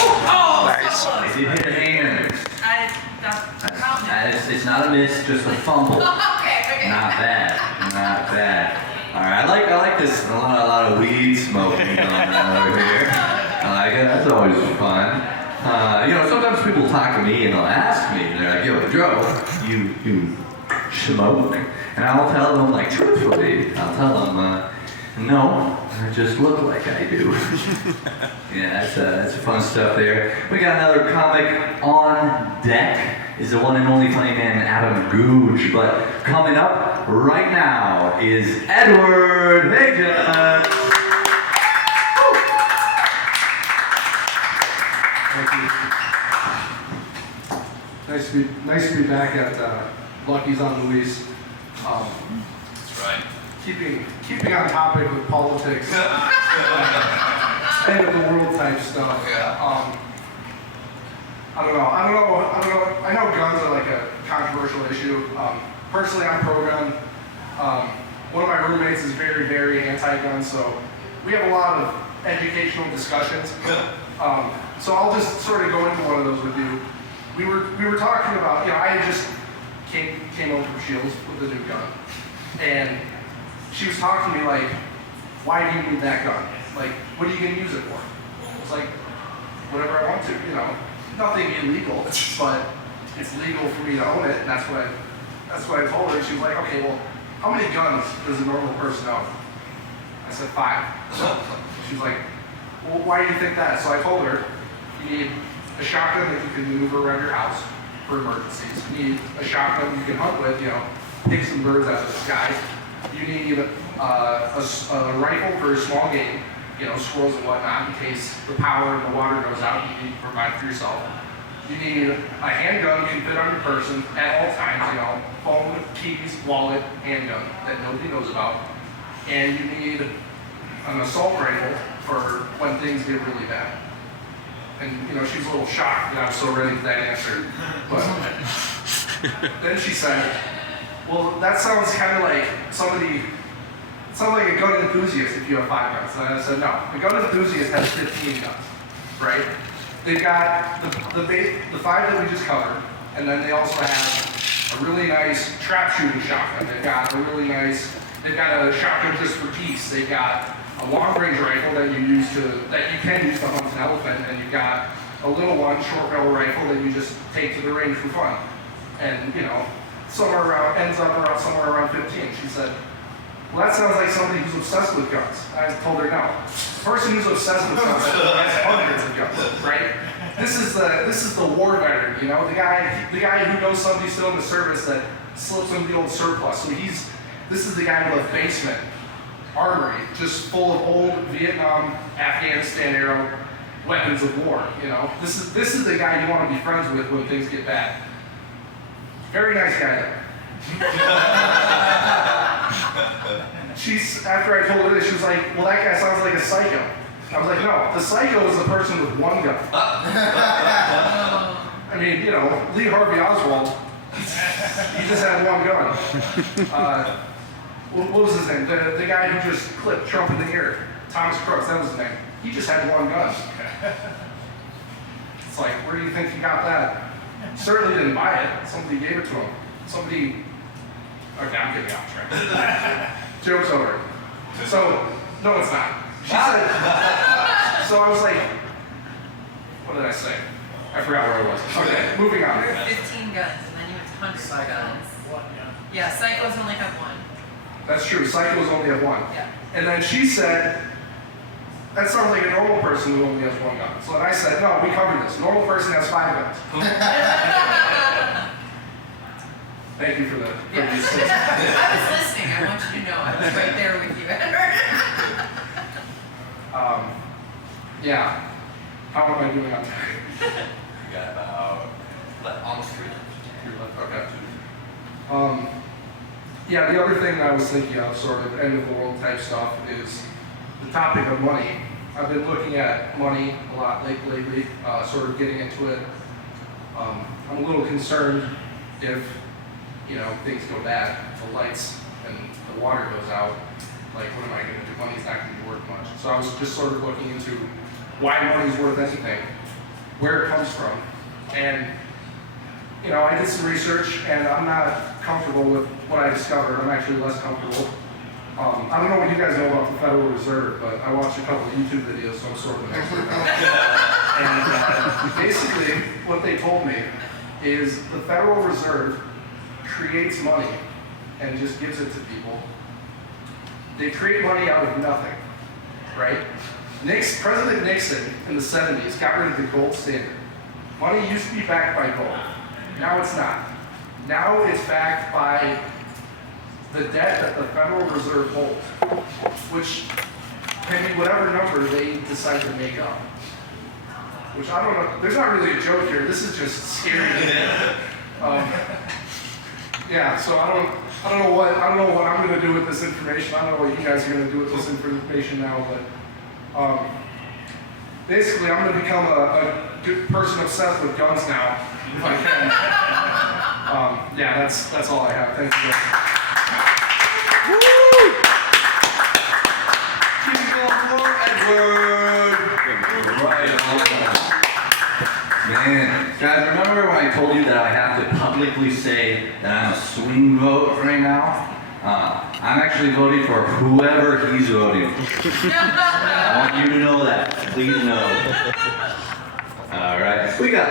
Oh, Nice. so close. If you hit a hand, That's it's not a miss, just a fumble. okay. Not bad. All right, I like this. A lot of weed smoking going on over here. I like it. That's always fun. Sometimes people talk to me and they'll ask me. They're like, "Yo, Joe, you smoke?" And I'll tell them, like, truthfully, I'll tell them, "No, I just look like I do." Yeah, that's fun stuff there. We got another comic on deck. Is the one and only funny man Adam Googe. But coming up right now is Edward Higgins. Thank you. Nice to be back at Lucky's on Louise. That's right. Keeping on topic with politics, end of the world type stuff. Yeah. I don't know. I know guns are like a controversial issue. Personally, I'm pro-gun. One of my roommates is very, very anti-gun, so we have a lot of educational discussions. So I'll just sort of go into one of those with you. We were talking about, I had just came over from Shields with a new gun, and she was talking to me like, "Why do you need that gun? Like, what are you gonna use it for?" I was like, "Whatever I want to, nothing illegal, but it's legal for me to own it." And that's what I told her. She was like, "Okay, well, how many guns does a normal person own?" I said 5. She was like, "Well, why do you think that?" So I told her, you need a shotgun that you can maneuver around your house for emergencies. You need a shotgun you can hunt with, pick some birds out of the sky. You need a rifle for small game, squirrels and whatnot, in case the power and the water goes out, you need to provide for yourself. You need a handgun you can fit on your person at all times, phone, keys, wallet, handgun that nobody knows about. And you need an assault rifle for when things get really bad. And, she was a little shocked that I was so ready for that answer. But then she said, "Well, that sounds kind of like sounds like a gun enthusiast if you have 5 guns." And I said, "No, a gun enthusiast has 15 guns, right? They've got the 5 that we just covered, and then they also have a really nice trap shooting shotgun. They've got a shotgun just for peace. They've got a long-range rifle that you can use to hunt an elephant, and you've got a little one, short barrel rifle that you just take to the range for fun. And ends up around somewhere around 15. She said, "Well, that sounds like somebody who's obsessed with guns." I told her no. The person who's obsessed with guns has hundreds of guns, right? This is the war veteran, the guy who knows somebody's still in the service that slips him the old surplus. So this is the guy with a basement armory just full of old Vietnam, Afghanistan era weapons of war. This is the guy you want to be friends with when things get bad. Very nice guy though. After I told her this, she was like, "Well, that guy sounds like a psycho." I was like, "No, the psycho is the person with 1 gun." I mean, Lee Harvey Oswald, he just had 1 gun. What was his name? The guy who just clipped Trump in the ear, Thomas Crooks, that was his name. He just had 1 gun. It's like, where do you think he got that? Certainly didn't buy it. Somebody gave it to him. Okay, I'm getting off track. Joke's over. So, no, it's not. She said, so I was like, what did I say? I forgot where I was. Okay, moving on. There were 15 guns, and then you went to hundreds of guns. Yeah, psychos only have 1. That's true. Psychos only have 1. Yeah. And then she said, that sounds like a normal person who only has 1 gun. So then I said, no, we covered this. Normal person has 5 guns. Thank you for the assistance. I was listening. I want you to know I was right there with you, Edward. Yeah. How am I doing on time? You got about almost 3 minutes. Okay. Yeah, the other thing I was thinking of, sort of end of the world type stuff, is the topic of money. I've been looking at money a lot lately, sort of getting into it. I'm a little concerned if, things go bad, the lights and the water goes out, like what am I going to do? Money's not going to be worth much. So I was just sort of looking into why money's worth anything. where it comes from. And, you know, I did some research and I'm not comfortable with what I discovered. I'm actually less comfortable. I don't know what you guys know about the Federal Reserve, but I watched a couple of YouTube videos, so I'm sort of an expert now. And basically, what they told me is the Federal Reserve creates money and just gives it to people. They create money out of nothing, right? President Nixon in the 70s got rid of the gold standard. Money used to be backed by gold. Now it's not. Now it's backed by the debt that the Federal Reserve holds, which can be whatever number they decide to make up. Which I don't know, there's not really a joke here, this is just scary. Yeah, so I don't know what I'm gonna do with this information. I don't know what you guys are gonna do with this information now, but basically I'm gonna become a good person obsessed with guns now, if I can. Yeah, that's all I have. Thank you guys. Keep it going for Edward. Right on. Man, guys, remember when I told you that I have to publicly say that I'm a swing vote right now? I'm actually voting for whoever he's voting for. I want you to know that. Please know. All right, we got